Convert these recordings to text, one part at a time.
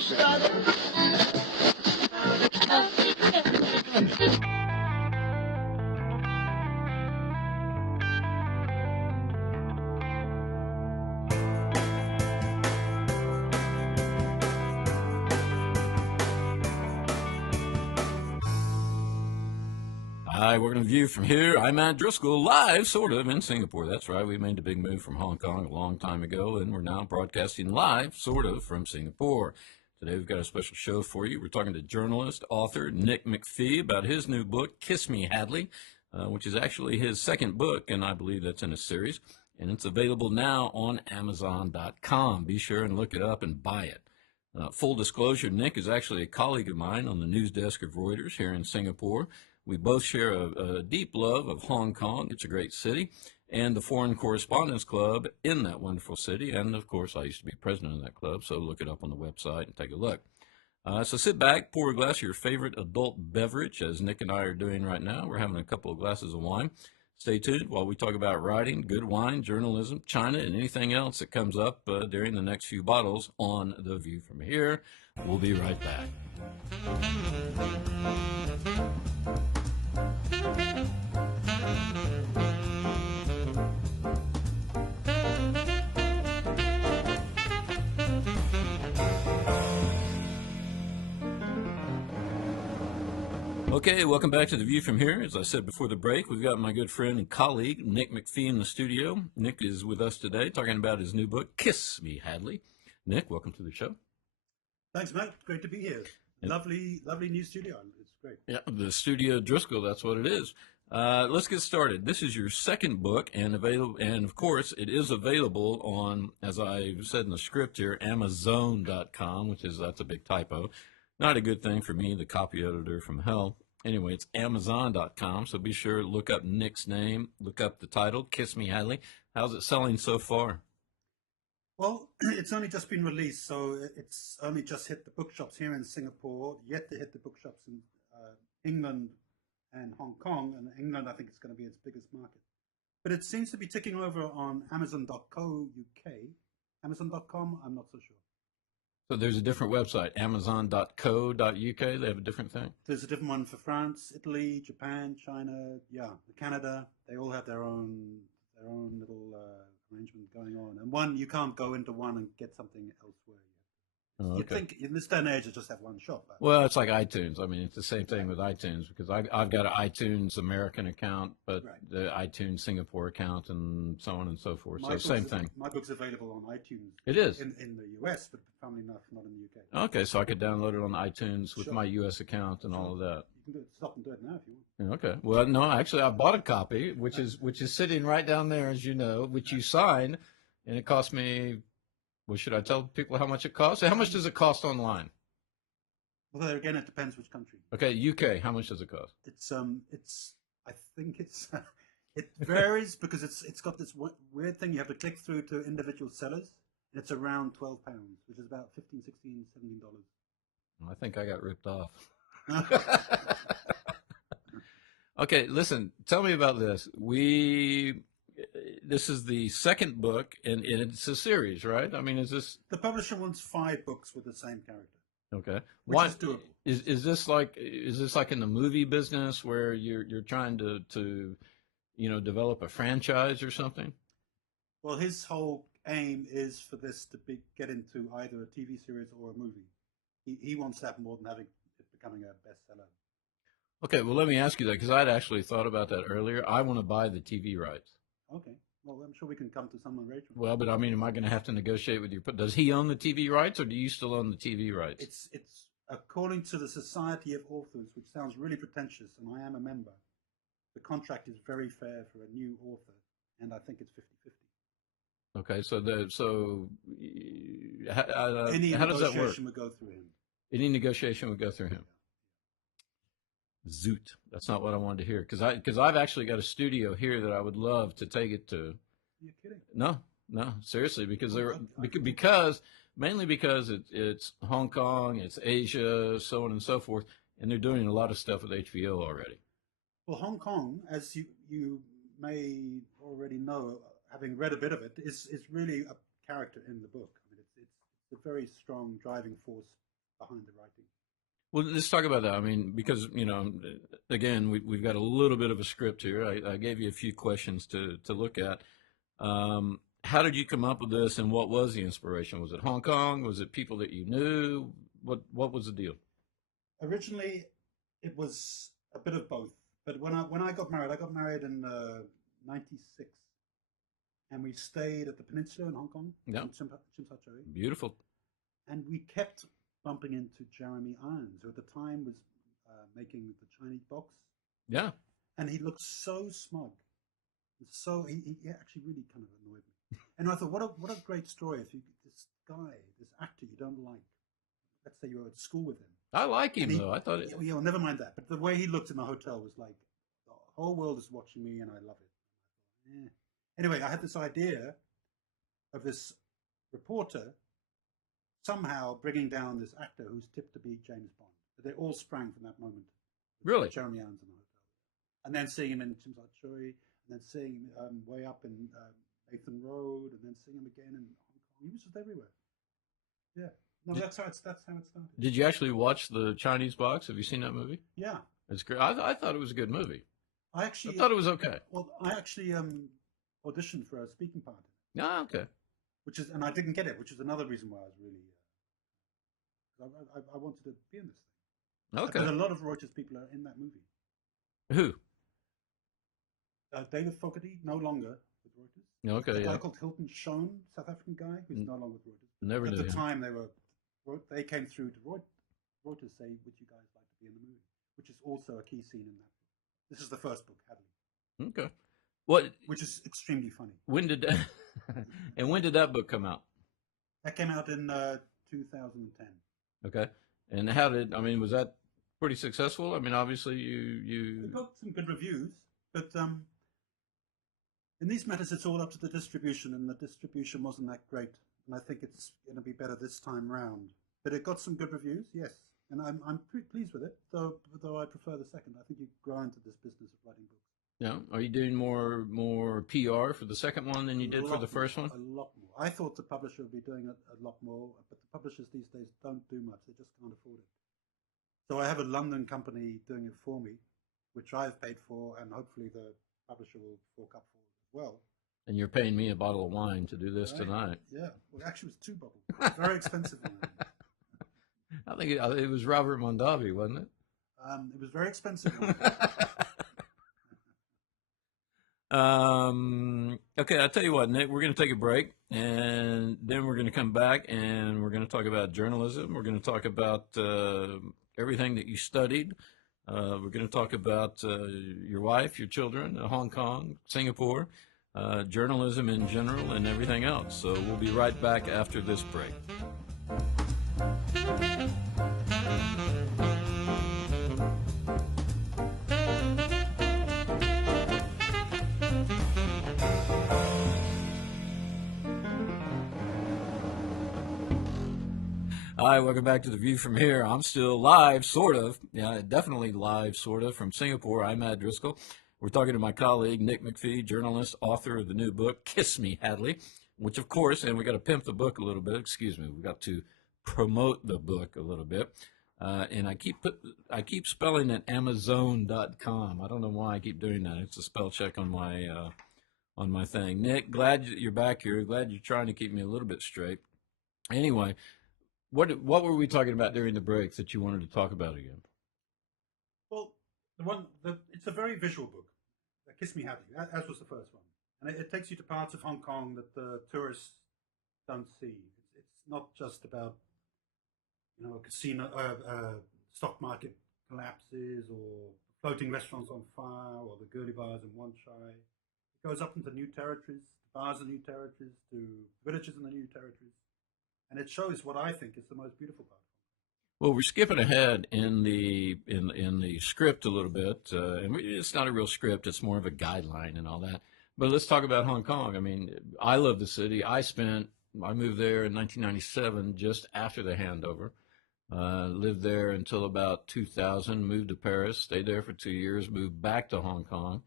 Hi, we're going to view from here. I'm at Driskill, live, sort of, in Singapore. That's right. We made a big move from Hong Kong a long time ago, and we're now broadcasting live, sort of, from Singapore. Today we've got a special show for you. We're talking to journalist, author Nick Macfie about his new book, Kiss Me Hadley, which is actually his second book, and I believe that's in a series. And it's available now on Amazon.com. Be sure and look it up and buy it. Full disclosure, Nick is actually a colleague of mine on the news desk of Reuters here in Singapore. We both share a deep love of Hong Kong. It's a great city, and the Foreign Correspondents Club in that wonderful city. And, of course, I used to be president of that club, so look it up on the website and take a look. So sit back, pour a glass of your favorite adult beverage, as Nick and I are doing right now. We're having a couple of glasses of wine. Stay tuned while we talk about writing, good wine, journalism, China, and anything else that comes up during the next few bottles on The View from Here. We'll be right back. Okay, welcome back to The View from Here. As I said before the break, we've got my good friend and colleague, Nick Macfie, in the studio. Nick is with us today talking about his new book, Kiss Me Hadley. Nick, welcome to the show. Thanks, Matt. Great to be here. Yep. Lovely new studio. It's great. Yeah, the studio Driskill, that's what it is. Let's get started. This is your second book, and of course, it is available on, as I said in the script here, Amazon.com, that's a big typo. Not a good thing for me, the copy editor from hell. Anyway, it's Amazon.com, so be sure to look up Nick's name, look up the title, Kiss Me Hadley. How's it selling so far? Well, it's only just been released, so it's only just hit the bookshops here in Singapore, yet to hit the bookshops in England and Hong Kong. And England, I think it's going to be its biggest market. But it seems to be ticking over on Amazon.co UK. Amazon.com, I'm not so sure. So there's a different website, Amazon.co.uk. They have a different thing? There's a different one for France, Italy, Japan, China, Canada. They all have their own little arrangement going on. And one, you can't go into one and get something elsewhere. Oh, okay. You'd think in this day and age, you just have one shop. Well, it's like iTunes. I mean, it's the same thing with iTunes, because I've got an iTunes American account, but the iTunes Singapore account, and so on and so forth. So same thing. My book's available on iTunes. It is in the US, but funnily enough, not in the UK. Okay, so I could download it on iTunes with my US account and all of that. You can stop and do it now if you want. Okay. Well, no, actually, I bought a copy, which is sitting right down there, as you know, which you signed, and it cost me. Well, should I tell people how much it costs? How much does it cost online? Well, there again, it depends which country. Okay, UK. How much does it cost? I think it varies because it's got this weird thing. You have to click through to individual sellers, and it's around £12, which is about $15, $16, $17. I think I got ripped off. Okay, listen. Tell me about this. This is the second book, and it's a series, right? I mean, is this... The publisher wants 5 books with the same character. Okay. Which is doable. Is this like in the movie business where you're trying to develop a franchise or something? Well, his whole aim is for this to get into either a TV series or a movie. He wants that more than having it becoming a bestseller. Okay, well, let me ask you that, because I'd actually thought about that earlier. I want to buy the TV rights. Okay. Well, I'm sure we can come to some arrangement. Well, but I mean, am I going to have to negotiate with you? Does he own the TV rights, or do you still own the TV rights? It's according to the Society of Authors, which sounds really pretentious, and I am a member. The contract is very fair for a new author, and I think it's 50-50. Okay, any how does that work? Negotiation would go through him. Any negotiation would go through him. Zoot. That's not what I wanted to hear. Because I've actually got a studio here that I would love to take it to. You're kidding? No, seriously, because mainly because it's Hong Kong, it's Asia, so on and so forth, and they're doing a lot of stuff with HBO already. Well, Hong Kong, as you may already know, having read a bit of it, is really a character in the book. I mean, it's a very strong driving force behind the writing. Well, let's talk about that. I mean, because, again, we've got a little bit of a script here. I gave you a few questions to look at. How did you come up with this, and what was the inspiration? Was it Hong Kong? Was it people that you knew? What was the deal? Originally, it was a bit of both. But when I got married in '96, and we stayed at the Peninsula in Hong Kong, Yeah, in Tsim Sha Tsui, beautiful. and we kept bumping into Jeremy Irons, who at the time was making the Chinese box, Yeah. and he looked so smug. So he actually really kind of annoyed me. And I thought, what a great story if you this guy, this actor you don't like, let's say you were at school with him, I like and him, though. I thought it. well, never mind that, but the way he looked in the hotel was like the whole world is watching me, and I love it. Yeah. Anyway, I had this idea of this reporter somehow bringing down this actor who's tipped to be James Bond. But they all sprang from that moment. Really? Jeremy Irons in the hotel, and then seeing him in Tsim Sha Tsui, and then seeing him way up in Nathan Road, and then seeing him again in Hong Kong. He was just everywhere. Yeah. No, that's how it started. Did you actually watch the Chinese box? Have you seen that movie? Yeah. It's great. I thought it was a good movie. I I thought it was okay. well, I actually auditioned for a speaking part, Ah, okay. and I didn't get it, which is another reason why I was really, I wanted to be in this thing. Okay. But a lot of Reuters people are in that movie. Who? David Fogarty, no longer with Reuters. Okay, A guy yeah. called Hilton Schoen, South African guy, who's no longer with Reuters. Never At knew the him. time, they came through to Reuters, say, would you guys like to be in the movie? Which is also a key scene in that book. This is the first book, Hadley, Okay. What? which is extremely funny. When did that? And when did that book come out? That came out in 2010. Okay. And how did? I mean, was that pretty successful? I mean, obviously It you. got some good reviews, but in these matters, it's all up to the distribution, and the distribution wasn't that great. And I think it's going to be better this time round. But it got some good reviews, yes, and I'm pretty pleased with it. Though I prefer the second. I think you grow into this business of writing books. Yeah. Are you doing more PR for the second one than you did for the first one? A lot more. I thought the publisher would be doing a lot more, but the publishers these days don't do much. They just can't afford it. So I have a London company doing it for me, which I've paid for, and hopefully the publisher will fork up for as well. And you're paying me a bottle of wine to do this Right? tonight. Yeah. Well, actually, it was 2 bottles. It's very expensive wine. I think it was Robert Mondavi, wasn't it? It was very expensive wine. Okay, I'll tell you what, Nick, we're going to take a break, and then we're going to come back, and we're going to talk about journalism. We're going to talk about everything that you studied. We're going to talk about your wife, your children, Hong Kong, Singapore, journalism in general, and everything else. So we'll be right back after this break. Hi, welcome back to The View from Here. I'm still live, sort of. Yeah, definitely live, sort of, from Singapore. I'm Matt Driskill. We're talking to my colleague, Nick Macfie, journalist, author of the new book, Me Hadley, which, of course, and we got to pimp the book a little bit. Excuse me, we got to promote the book a little bit. And I keep spelling it Amazon.com. I don't know why I keep doing that. It's a spell check on my thing. Nick, glad you're back here. Glad you're trying to keep me a little bit straight. Anyway, what were we talking about during the break that you wanted to talk about again? Well, it's a very visual book. Kiss Me Hadley, as was the first one, and it takes you to parts of Hong Kong that the tourists don't see. It's not just about a casino, stock market collapses, or floating restaurants on fire, or the girly bars in Wan Chai. It goes up into new territories, bars in new territories, to villages in the new territories, and it shows what I think is the most beautiful part. Well, we're skipping ahead in the script a little bit, and it's not a real script; it's more of a guideline and all that. But let's talk about Hong Kong. I mean, I love the city. I moved there in 1997, just after the handover. Lived there until about 2000. Moved to Paris, stayed there for 2 years. Moved back to Hong Kong,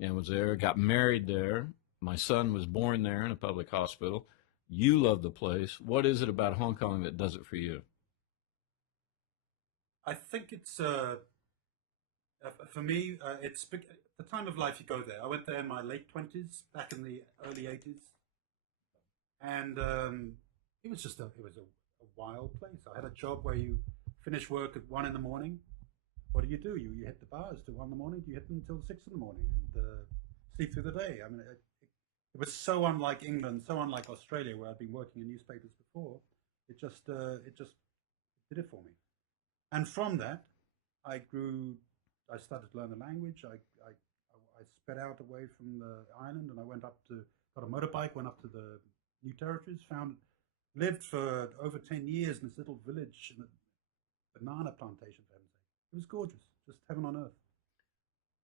and was there. Got married there. My son was born there in a public hospital. You love the place. What is it about Hong Kong that does it for you? I think it's for me. It's the time of life you go there. I went there in my late 20s, back in the early 80s, and it was just a wild place. I had a job where you finish work at 1 in the morning. What do? You hit the bars till 1 in the morning. You hit them until 6 in the morning and sleep through the day. I mean, it was so unlike England, so unlike Australia, where I'd been working in newspapers before. It just did it for me. And from that, I grew. I started to learn the language. I sped out away from the island, and I got a motorbike, went up to the New Territories, lived for over 10 years in this little village in a banana plantation. For heaven's sake, it was gorgeous, just heaven on earth.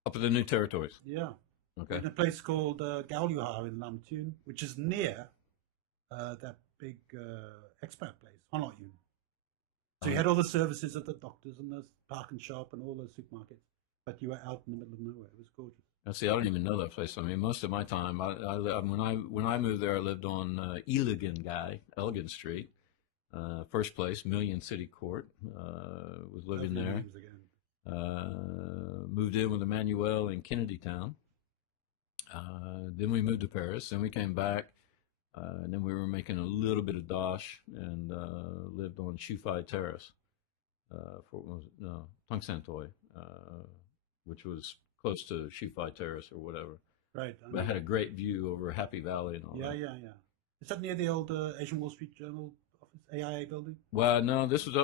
Up in the New Territories. Yeah, Okay. in a place called Gaoluha in Lam Tune, which is near that big expat place, Honolulu. So you had all the services at the doctors and the park and shop and all the supermarkets, but you were out in the middle of nowhere. It was gorgeous. Now, see, I don't even know that place. I mean, most of my time, when I moved there, I lived on Elgin Street, first place, Million City Court. Was living Lovely there. names again. Moved in with Emmanuel in Kennedy Town. Then we moved to Paris. Then we came back. And then we were making a little bit of dosh and lived on Shufai Terrace, what was it? No, Tung San Toi, which was close to Shufai Terrace or whatever. Right. But it had a great view over Happy Valley and all Yeah, that. yeah, yeah. Is that near the old Asian Wall Street Journal office, AIA building? Well, no, this was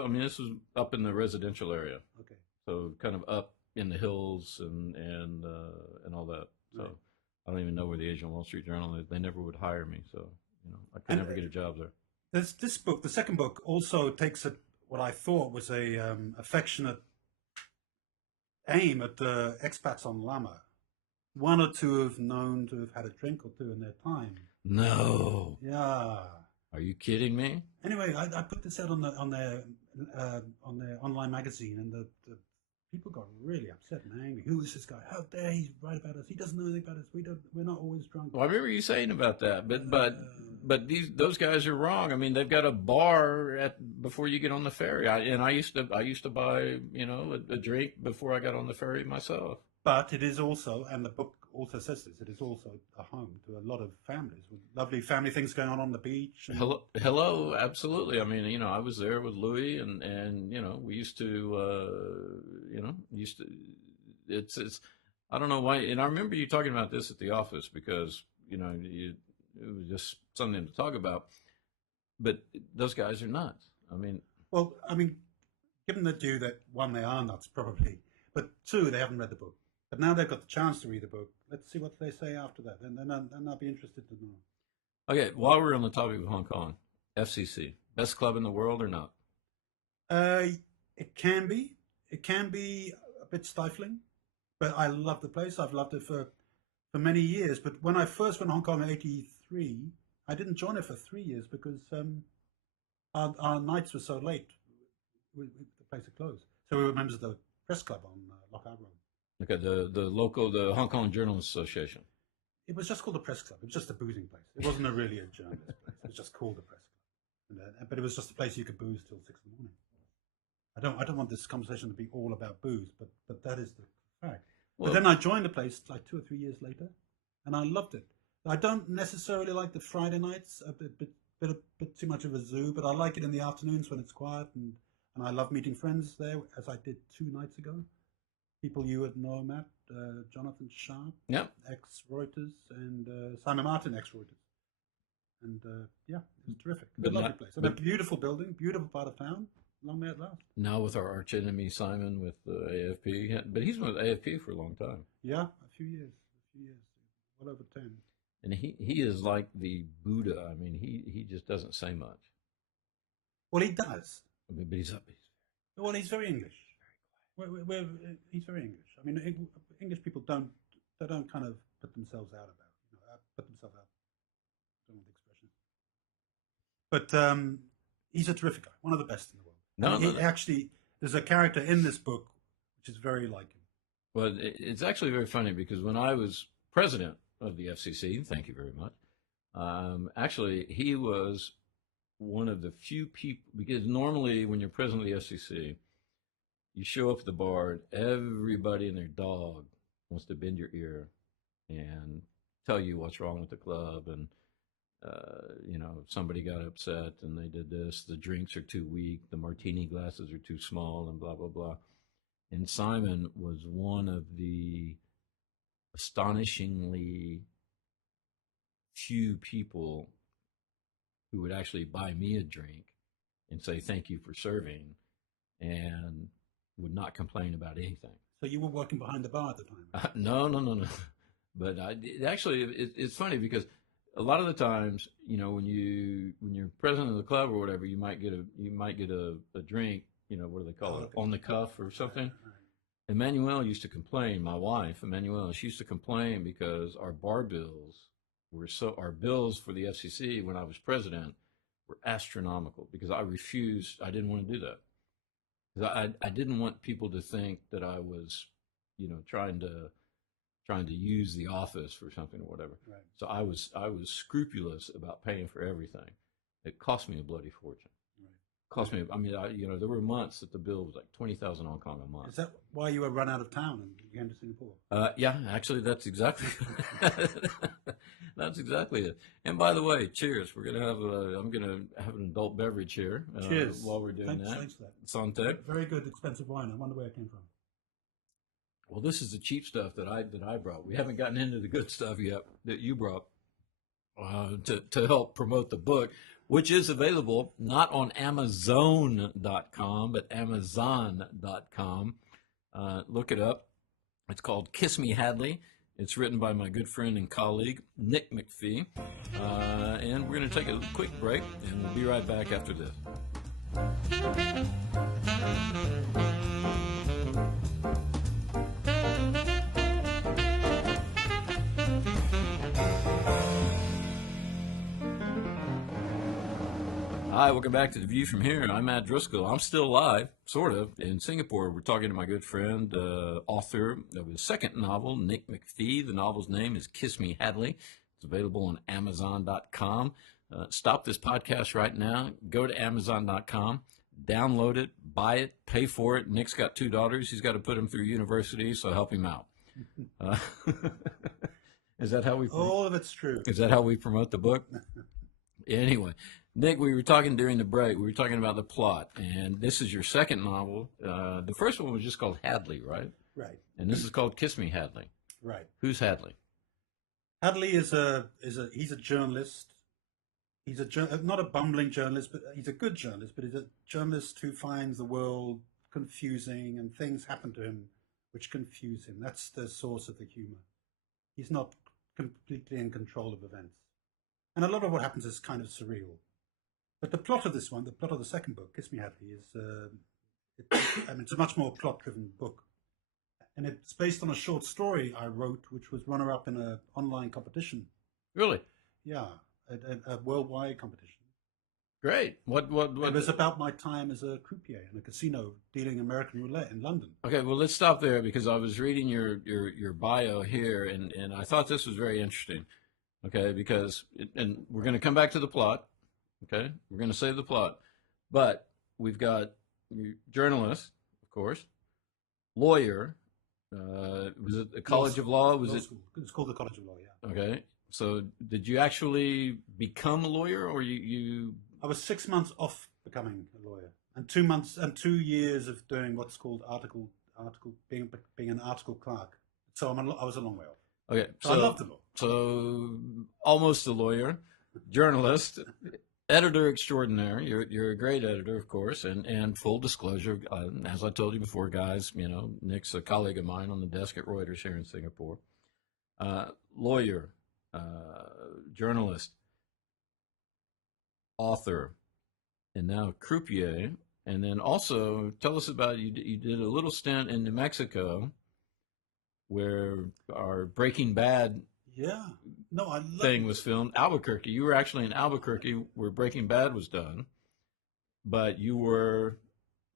up in the residential area, Okay. so kind of up in the hills and all that. So Right. I don't even know where the Asian Wall Street Journal is. They never would hire me, so I could And, never get a job there. This book, the second book, also takes what I thought was a affectionate aim at the expats on Lama. One or two have known to have had a drink or two in their time. No, Yeah. are you kidding me? Anyway, I put this out on their online magazine, and the people got really upset and angry. Who is this guy? How dare he write about us? He doesn't know anything about us. We're not always drunk. Well, I remember you saying about that, but those guys are wrong. I mean, they've got a bar before you get on the ferry. I used to buy a drink before I got on the ferry myself. But it is also, and the book also says this, it is also a home to a lot of families with lovely family things going on the beach. And Hello, absolutely. I mean, I was there with Louis, and we used to, it's. I don't know why, and I remember you talking about this at the office because it was just something to talk about. But those guys are nuts. I mean, well, given the due that one, they are nuts probably, but two, they haven't read the book. But now they've got the chance to read the book. Let's see what they say after that, and then I'll be interested to know. okay, while we're on the topic of Hong Kong, FCC, best club in the world or not? It can be. It can be a bit stifling, but I love the place. I've loved it for many years. But when I first went to Hong Kong in '83, I didn't join it for 3 years because our nights were so late. The place had closed. So we were members of the press club on Lock Harbour Road. Okay, the Hong Kong Journalists Association. It was just called the press club. It was just a boozing place. It wasn't really a journalist place. It was just called the press club. But it was just a place you could booze till 6 in the morning. I don't want this conversation to be all about booze, but that is the fact. Well, but then I joined the place like 2 or 3 years later, and I loved it. I don't necessarily like the Friday nights, a bit too much of a zoo, but I like it in the afternoons when it's quiet, and I love meeting friends there, as I did 2 nights ago. People you would know, Matt, Jonathan Sharp, Yep. ex-Reuters, and Simon Martin, ex-Reuters. And yeah, it was terrific. But A lovely not- place. And a beautiful building, beautiful part of town. Long may it last. Now with our arch enemy Simon with AFP, but he's been with AFP for a long time, Yeah, a few years, well over 10. and he is like the Buddha. I mean, he just doesn't say much. Well, he does. I mean, but he's up. Well, he's very English. He's very English. I mean, English people don't kind of put themselves out about, put themselves out. I don't know the expression. But he's a terrific guy, one of the best in the world. No. Actually, there's a character in this book which is very like him. Well, it's actually very funny because when I was president of the FCC, thank you very much, Actually, he was one of the few people, because normally when you're president of the FCC, you show up at the bar and everybody and their dog wants to bend your ear and tell you what's wrong with the club. And, if somebody got upset and they did this, the drinks are too weak, the martini glasses are too small, and blah, blah, blah. And Simon was one of the astonishingly few people who would actually buy me a drink and say thank you for serving, and would not complain about anything. So you were working behind the bar at the time? No, no, no, no. But it's funny because a lot of the times, when you're president of the club or whatever, you might get a drink. What do they call it? On the cuff or something. Right. Emmanuel used to complain. My wife, Emmanuel, she used to complain because our bar bills our bills for the FCC when I was president were astronomical because I didn't want to do that. Because I didn't want people to think that I was, trying to use the office for something or whatever. Right. So I was scrupulous about paying for everything. It cost me a bloody fortune. Cost me. I mean, there were months that the bill was like 20,000 Hong Kong a month. Is that why you were run out of town and you came to Singapore? Yeah, actually, that's exactly that's exactly it. And by the way, cheers. I'm gonna have an adult beverage here. Cheers. While we're doing that. Thanks for that. Santé. Very good, expensive wine. I wonder where it came from. Well, this is the cheap stuff that I brought. We haven't gotten into the good stuff yet that you brought to help promote the book, which is available not on Amazon.com, but Amazon.com. Look it up. It's called Kiss Me Hadley. It's written by my good friend and colleague, Nick Macfie. And we're going to take a quick break, and we'll be right back after this. Hi, welcome back to The View from Here. I'm Matt Driskill. I'm still live, sort of, in Singapore. We're talking to my good friend, author of his second novel, Nick Macfie. The novel's name is Kiss Me Hadley. It's available on Amazon.com. Stop this podcast right now. Go to Amazon.com. Download it, buy it, pay for it. Nick's got 2 daughters. He's got to put them through university, so help him out. Is that how we... All of it's true. Is that how we promote the book? Anyway, Nick, we were talking during the break. We were talking about the plot, and this is your second novel. The first one was just called Hadley, right? Right. And this is called Kiss Me Hadley. Right. Who's Hadley? Hadley he's a journalist. He's not a bumbling journalist, but he's a good journalist. But he's a journalist who finds the world confusing, and things happen to him which confuse him. That's the source of the humor. He's not completely in control of events. And a lot of what happens is kind of surreal. But the plot of this one, the plot of the second book, Kiss Me Hadley, it's a much more plot-driven book. And it's based on a short story I wrote, which was runner-up in an online competition. Really? Yeah, a worldwide competition. Great. What? It was about my time as a croupier in a casino dealing American roulette in London. Okay, well, let's stop there because I was reading your bio here, and I thought this was very interesting. Okay, and we're going to come back to the plot. Okay, we're going to save the plot, but we've got journalist, of course, lawyer. Was it the College of Law? Was it? School. It's called the College of Law. Yeah. Okay, so did you actually become a lawyer, or you? I was 6 months off becoming a lawyer, and 2 months and 2 years of doing what's called being an article clerk. So I was a long way off. Okay, so I loved the law. So almost a lawyer, journalist, editor extraordinaire. You're a great editor, of course, and full disclosure, as I told you before, guys, Nick's a colleague of mine on the desk at Reuters here in Singapore. Lawyer, journalist, author, and now croupier. And then also tell us about you did a little stint in New Mexico where our Breaking Bad thing was filmed. Albuquerque. You were actually in Albuquerque where Breaking Bad was done, but you were...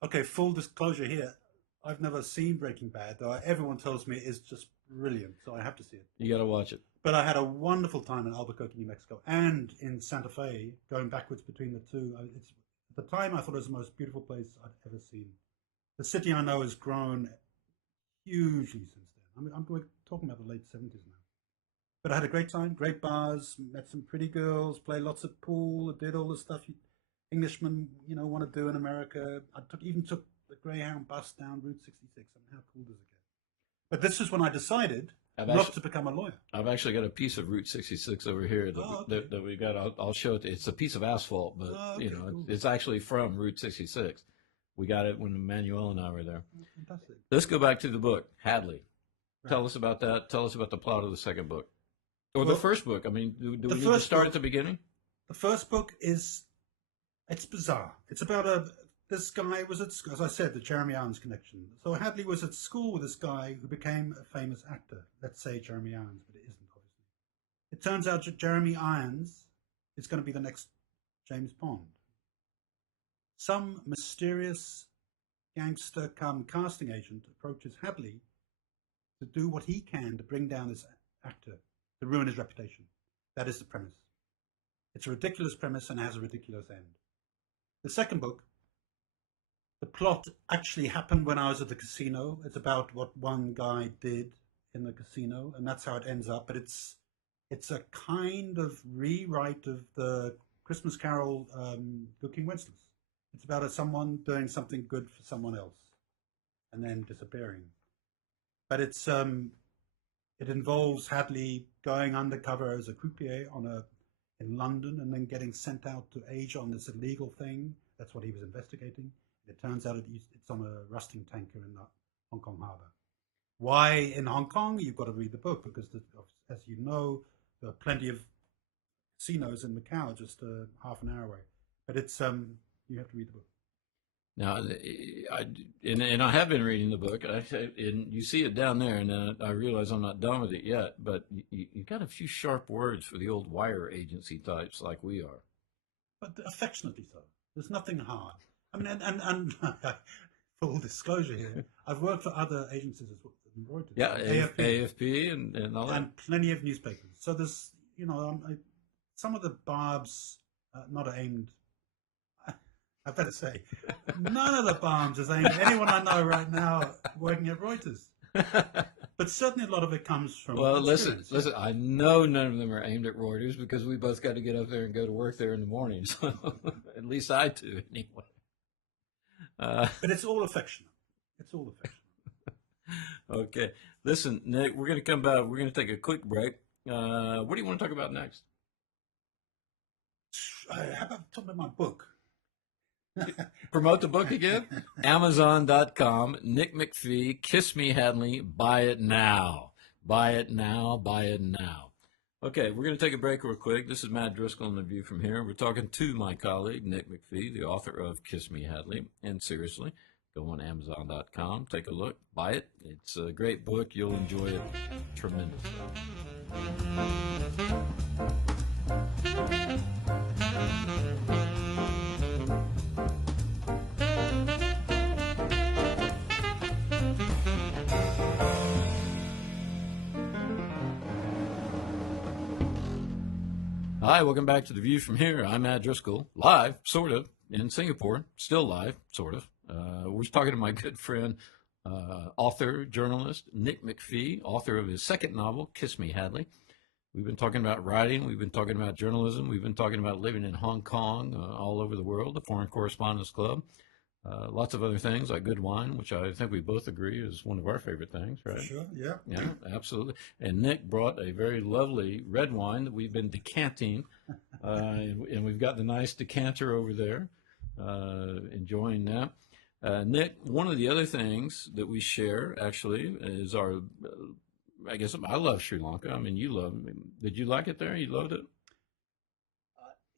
Okay, full disclosure here. I've never seen Breaking Bad, though everyone tells me it's just brilliant, so I have to see it. You got to watch it. But I had a wonderful time in Albuquerque, New Mexico, and in Santa Fe, going backwards between the two. It's, at the time, I thought it was the most beautiful place I'd ever seen. The city I know has grown hugely since then. We're talking about the late 70s now. But I had a great time, great bars, met some pretty girls, played lots of pool, did all the stuff Englishmen, want to do in America. Even took the Greyhound bus down Route 66. I mean, how cool does it get? But this is when I decided not to become a lawyer. I've actually got a piece of Route 66 over here that we got. I'll show it. It's a piece of asphalt, but cool. It's actually from Route 66. We got it when Manuel and I were there. Fantastic. Let's go back to the book, Hadley. Right. Tell us about that. Tell us about the plot of the second book. Or the first book. I mean, do we need to start at the beginning? The first book it's bizarre. It's about this guy was at, as I said, the Jeremy Irons connection. So Hadley was at school with this guy who became a famous actor. Let's say Jeremy Irons, but it isn't, obviously. It turns out that Jeremy Irons is going to be the next James Bond. Some mysterious gangster come casting agent approaches Hadley to do what he can to bring down this actor, to ruin his reputation. That is the premise. It's a ridiculous premise and has a ridiculous end. The second book, the plot actually happened when I was at the casino. It's about what one guy did in the casino, and that's how it ends up. But it's a kind of rewrite of the Christmas Carol, Good King Wenceslas. It's about someone doing something good for someone else and then disappearing. But it involves Hadley going undercover as a croupier in London and then getting sent out to Asia on this illegal thing. That's what he was investigating. It turns out it's on a rusting tanker in the Hong Kong harbour. Why in Hong Kong? You've got to read the book because, as you know, there are plenty of casinos in Macau just half an hour away. But it's you have to read the book. Now, I have been reading the book, and you see it down there, and I realize I'm not done with it yet, but you got a few sharp words for the old wire agency types like we are. But affectionately so. There's nothing hard. I mean, and full disclosure here, I've worked for other agencies as well. Reuters, yeah, AFP and all that. And plenty of newspapers. So there's, some of the barbs not aimed. I better say, none of the bombs is aimed at anyone I know right now working at Reuters. But certainly a lot of it comes from. Well, listen. I know none of them are aimed at Reuters because we both got to get up there and go to work there in the morning. So at least I do, anyway. But it's all affectionate. It's all affectionate. Okay. Listen, Nick, we're going to come back. We're going to take a quick break. What do you want to talk about next? How about talking about my book? Promote the book again? Amazon.com, Nick Macfie, Kiss Me Hadley, buy it now. Buy it now, buy it now. Okay, we're going to take a break real quick. This is Matt Driskill on The View from Here. We're talking to my colleague, Nick Macfie, the author of Kiss Me Hadley. And seriously, go on Amazon.com, take a look, buy it. It's a great book. You'll enjoy it tremendously. Hi, welcome back to The View from Here. I'm Matt Driskill, live, sort of, in Singapore. Still live, sort of. We're talking to my good friend, author, journalist, Nick Macfie, author of his second novel, Kiss Me Hadley. We've been talking about writing. We've been talking about journalism. We've been talking about living in Hong Kong, all over the world, the Foreign Correspondents Club. Lots of other things like good wine, which I think we both agree is one of our favorite things, right? For sure, yeah. Yeah, absolutely. And Nick brought a very lovely red wine that we've been decanting, and we've got the nice decanter over there, enjoying that. Nick, one of the other things that we share, actually, is our, I guess, I love Sri Lanka. I mean, you love it. Did you like it there? You loved it?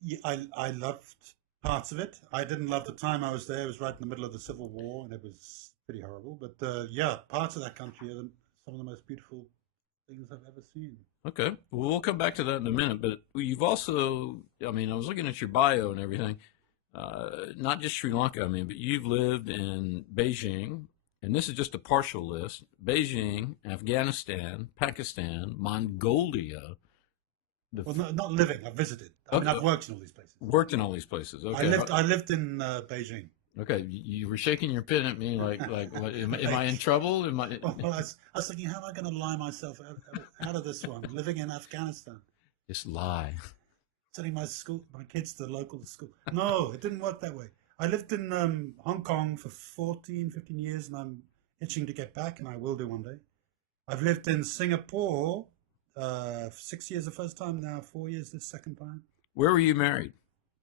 Yeah, I loved parts of it. I didn't love the time I was there. It was right in the middle of the Civil War, and it was pretty horrible. But yeah, parts of that country are some of the most beautiful things I've ever seen. Okay. Well, we'll come back to that in a minute. But you've also, I mean, I was looking at your bio and everything, not just Sri Lanka, I mean, but you've lived in Beijing, and this is just a partial list: Beijing, Afghanistan, Pakistan, Mongolia. Well, not living. I've visited. I mean, Okay, I've worked in all these places. worked in all these places. I Okay. lived in Beijing. Okay, you were shaking your pen at me like what, am I in Like, trouble? Am I? well, I was thinking, how am I going to lie myself out of this one? Living in Afghanistan, Just lie. sending my kids to the local school. No, it didn't work that way. I lived in Hong Kong for 14, 15 years, and I'm itching to get back, and I will do one day. I've lived in Singapore for 6 years the first time, now 4 years this second time. Where were you married?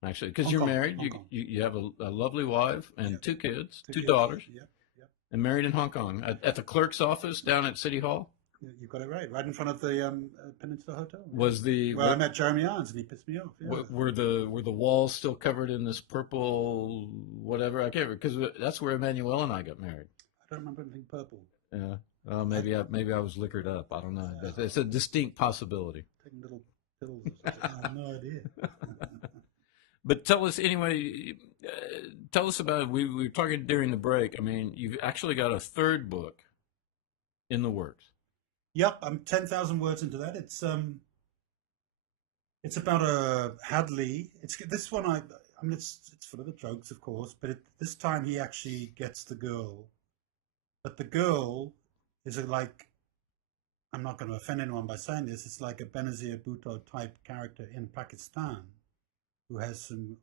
Actually, because Hong you're Kong, married, Hong Kong. you have a lovely wife and Yep. 2 kids, Two two kids. daughters, Yep, yep. and married in Hong Kong at the clerk's office down at City Hall. You got it right in front of the Peninsula Hotel. Was the Well, I met Jeremy Irons, and he pissed me off. Yeah. were the walls still covered in this purple whatever? I can't because that's where Emmanuel and I got married. I don't remember anything purple. Yeah. Maybe I was liquored up. I don't know. But it's a distinct possibility. Taking little pills. Or something. I have no idea. But tell us anyway. Tell us about. We were talking during the break. I mean, you've actually got a third book in the works. Yep, I'm 10,000 words into that. It's about a Hadley. It's this one. I mean, it's full of the jokes, of course, but this time he actually gets the girl. But the girl is like, I'm not going to offend anyone by saying this, it's like a Benazir Bhutto type character in Pakistan who has some.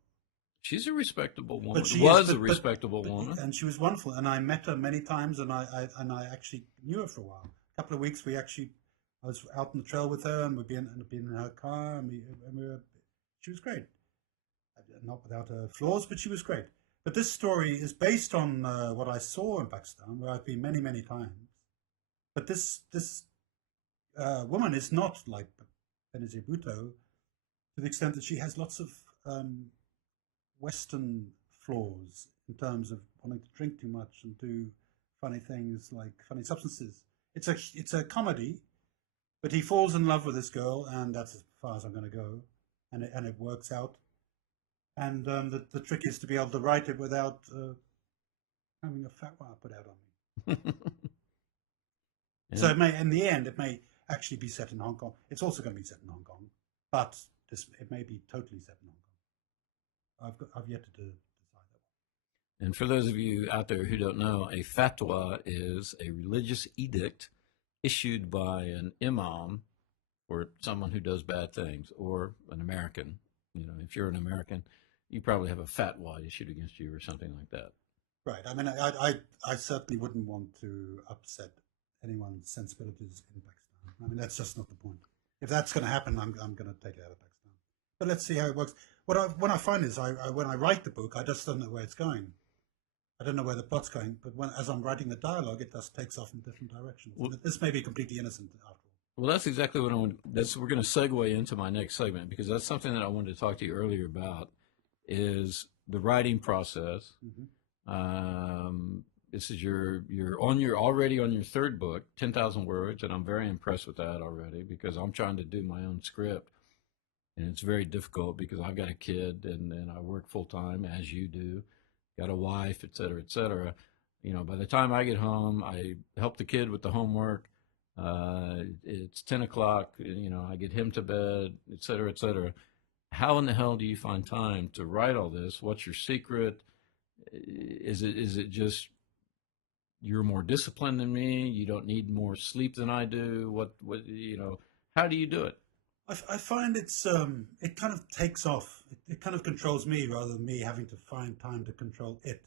She's a respectable woman. But she was is, a respectable woman. and she was wonderful. And I met her many times, and I actually knew her for a while. A couple of weeks, I was out on the trail with her, and we'd been in her car, and she was great. Not without her flaws, but she was great. But this story is based on what I saw in Pakistan, where I've been many, many times. But this woman is not like Benazir Bhutto to the extent that she has lots of Western flaws in terms of wanting to drink too much and do funny things like funny substances. It's a comedy, but he falls in love with this girl, and that's as far as I'm going to go, and it works out. And the trick is to be able to write it without having a fatwa put out on me. Yeah. So in the end, it may actually be set in Hong Kong. It's also going to be set in Hong Kong, but it may be totally set in Hong Kong. I've yet to decide that. And for those of you out there who don't know, a fatwa is a religious edict issued by an imam or someone who does bad things, or an American. You know, if you're an American, you probably have a fatwa issued against you or something like that. Right. I mean, I certainly wouldn't want to upset anyone's sensibilities in Pakistan. I mean, that's just not the point. If that's going to happen, I'm going to take it out of Pakistan. But let's see how it works. What I find is, when I write the book, I just don't know where it's going. I don't know where the plot's going. But as I'm writing the dialogue, it just takes off in different directions. Well, this may be completely innocent after all. Well, that's exactly what we're going to segue into my next segment, because that's something that I wanted to talk to you earlier about, is the writing process. Mm-hmm. This is you're already on your third book, 10,000 words, and I'm very impressed with that already, because I'm trying to do my own script, and it's very difficult because I've got a kid and I work full time, as you do, got a wife, et cetera, et cetera. You know, by the time I get home, I help the kid with the homework. It's 10 o'clock, you know, I get him to bed, et cetera, et cetera. How in the hell do you find time to write all this? What's your secret? Is it just you're more disciplined than me? You don't need more sleep than I do? What you know, how do you do it? I find it kind of takes off. It kind of controls me rather than me having to find time to control it.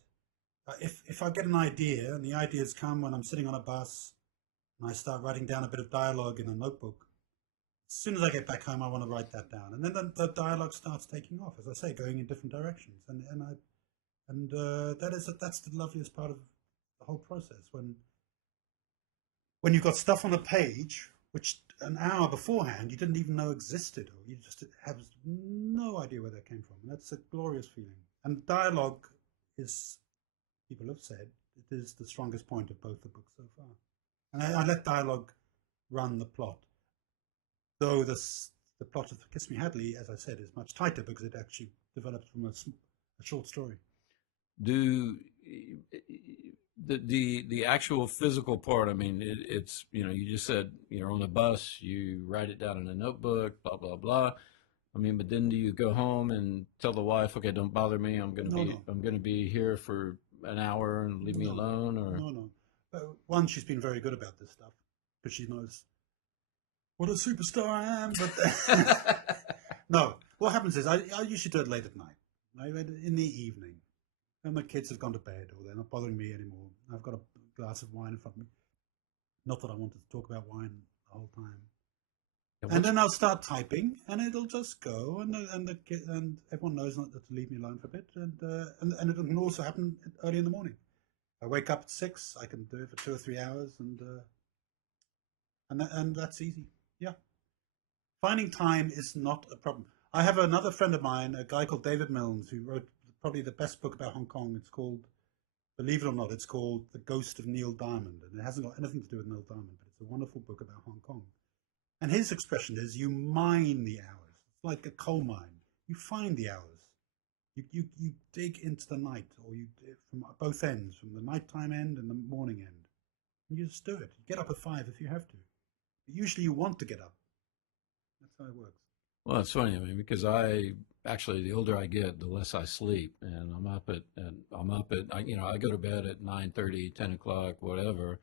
If I get an idea, and the ideas come when I'm sitting on a bus, and I start writing down a bit of dialogue in a notebook, as soon as I get back home, I want to write that down, and then the dialogue starts taking off, as I say, going in different directions, that's the loveliest part of the whole process, when you've got stuff on a page which an hour beforehand you didn't even know existed, or you just have no idea where that came from, and that's a glorious feeling. And dialogue is, people have said, it is the strongest point of both the books so far. And I let dialogue run the plot. Though the plot of Kiss Me Hadley, as I said, is much tighter because it actually develops from a short story. Do the actual physical part. I mean, it's you just said you're on the bus, you write it down in a notebook, blah blah blah. I mean, but then do you go home and tell the wife, okay, don't bother me. No, no, I'm gonna be here for an hour and leave me no, alone, or no, no. One, she's been very good about this stuff because she knows what a superstar I am. But no, what happens is I usually do it late at night. I read it in the evening when my kids have gone to bed or they're not bothering me anymore. I've got a glass of wine in front of me. Not that I wanted to talk about wine the whole time. And And then I'll start typing, and it'll just go, and everyone knows not to leave me alone for a bit, and it can also happen early in the morning. I wake up at 6. I can do it for 2 or 3 hours, and that's easy. Yeah, finding time is not a problem. I have another friend of mine, a guy called David Milnes, who wrote probably the best book about Hong Kong. It's called, believe it or not, it's called The Ghost of Neil Diamond, and it hasn't got anything to do with Neil Diamond, but it's a wonderful book about Hong Kong. And his expression is, you mine the hours. It's like a coal mine. You find the hours. You dig into the night, or you from both ends, from the nighttime end and the morning end. And you just do it. You get up at 5 if you have to. But usually you want to get up. That's how it works. well, it's funny. I mean, because I actually, the older I get, the less I sleep, and I go to bed at 9:30, 10 o'clock, whatever,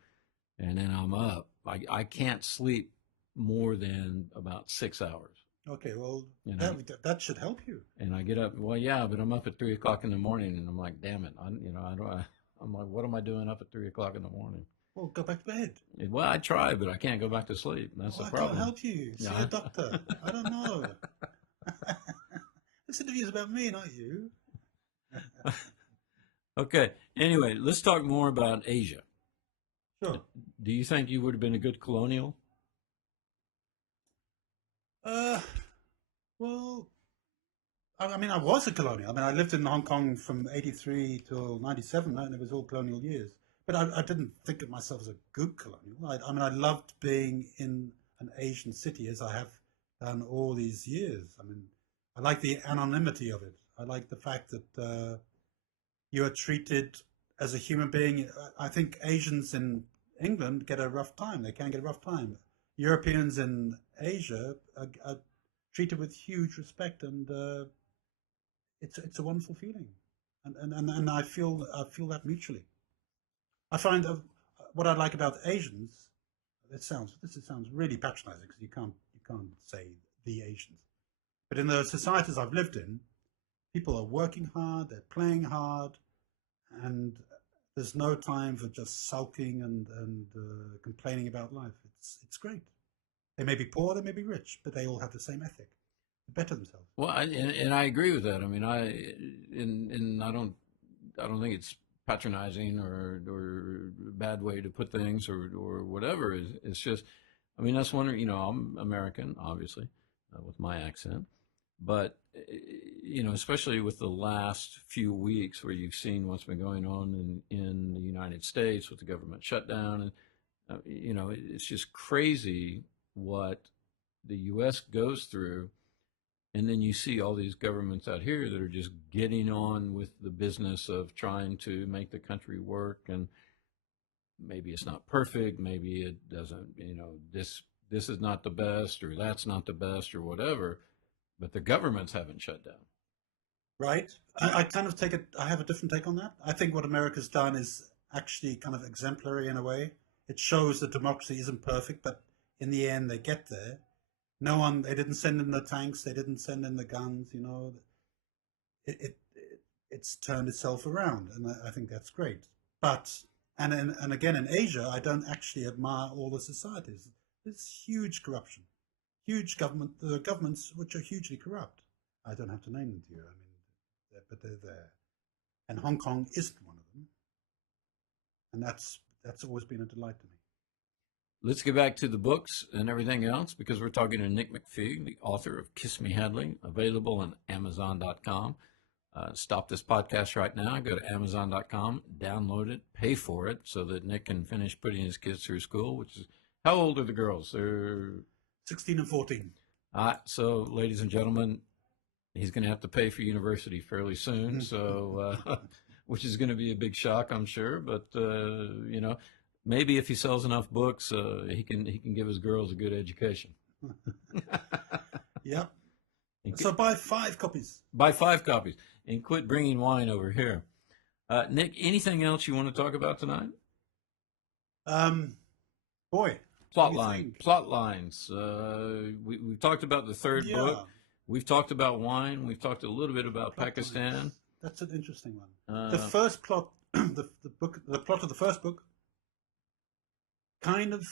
and then I'm up. I can't sleep more than about 6 hours. Okay, well, You know, that should help you. and I get up. Well, yeah, but I'm up at 3 o'clock in the morning, and I'm like, damn it, I don't. I'm like, what am I doing up at 3 o'clock in the morning? Well, go back to bed. Well, I try, but I can't go back to sleep. That's Well, the I can't problem. help you. See Yeah. a doctor. I don't know. This interview is about me, not you. Okay. Anyway, let's talk more about Asia. Sure. Do you think you would have been a good colonial? Uh, well, I mean, I was a colonial. I mean, I lived in Hong Kong from 83 till 97, and it was all colonial years. But I didn't think of myself as a good colonial. I mean, I loved being in an Asian city, as I have done all these years. I mean, I like the anonymity of it. I like the fact that you are treated as a human being. I think Asians in England get a rough time. They can get a rough time. Europeans in Asia are treated with huge respect, and it's a wonderful feeling, and I feel that mutually. I find what I like about Asians. This sounds really patronising because you can't say the Asians, but in the societies I've lived in, people are working hard, they're playing hard, and there's no time for just sulking and complaining about life. It's great. They may be poor, they may be rich, but they all have the same ethic. They better themselves. Well, and I agree with that. I mean, and I don't think it's patronizing or a bad way to put things or whatever. It's just, I mean, that's one. I'm American, obviously, with my accent, but especially with the last few weeks where you've seen what's been going on in the United States with the government shutdown, and it's just crazy what the U.S. goes through. And then you see all these governments out here that are just getting on with the business of trying to make the country work. And maybe it's not perfect. Maybe it doesn't, this is not the best, or that's not the best, or whatever. But the governments haven't shut down. Right. I kind of take it. I have a different take on that. I think what America's done is actually kind of exemplary in a way. It shows that democracy isn't perfect, but in the end, they get there. They didn't send in the tanks, they didn't send in the guns, it's turned itself around, and I think that's great. But, and again, in Asia, I don't actually admire all the societies. There's huge corruption, huge governments which are hugely corrupt. I don't have to name them to you, I mean, but they're there. And Hong Kong isn't one of them. And that's always been a delight to me. Let's get back to the books and everything else, because we're talking to Nick Macfie, the author of Kiss Me Hadley, available on Amazon.com. Stop this podcast right now. Go to Amazon.com, download it, pay for it, so that Nick can finish putting his kids through school, which is, how old are the girls? They're 16 and 14. So, ladies and gentlemen, he's going to have to pay for university fairly soon. So which is going to be a big shock, I'm sure. But maybe if he sells enough books, he can give his girls a good education. Yep. So buy 5 copies. Buy 5 copies and quit bringing wine over here. Nick, anything else you want to talk about tonight? Boy. Plot lines. We've talked about the third book. We've talked about wine. We've talked a little bit about Pakistan. Lines. That's an interesting one. The first plot, the plot of the first book, kind of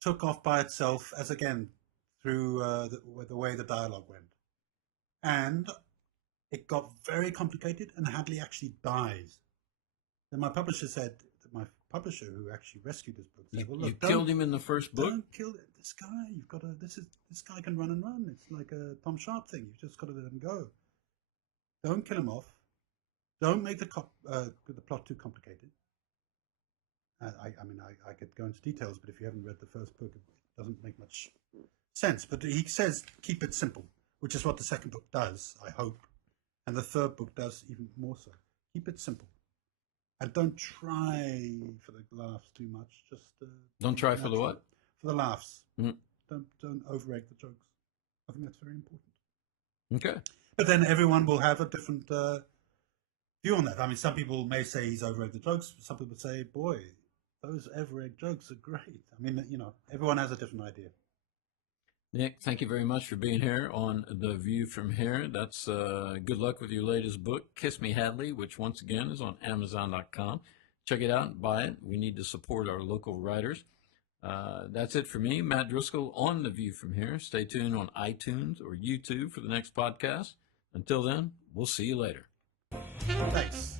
took off by itself as again through the way the dialogue went, and it got very complicated. And Hadley actually dies. Then my publisher said, my publisher who actually rescued this book said, "Well, look, you killed him in the first book. Don't kill this guy. You've got to. This guy can run and run. It's like a Tom Sharp thing. You've just got to let him go. Don't kill him off. Don't make the plot too complicated." I could go into details, but if you haven't read the first book, it doesn't make much sense. But he says keep it simple, which is what the second book does, I hope, and the third book does even more so. Keep it simple. And don't try for the laughs too much. Just don't try for the what? For the laughs. Mm. Don't overrate the jokes. I think that's very important. Okay. But then everyone will have a different view on that. I mean, some people may say he's overrated the jokes. Some people say, "Boy, those overrated jokes are great." I mean, everyone has a different idea. Nick, thank you very much for being here on The View from Here. That's good luck with your latest book, Kiss Me Hadley, which once again is on Amazon.com. Check it out and buy it. We need to support our local writers. That's it for me, Matt Driskill, on The View from Here. Stay tuned on iTunes or YouTube for the next podcast. Until then, we'll see you later. Thanks.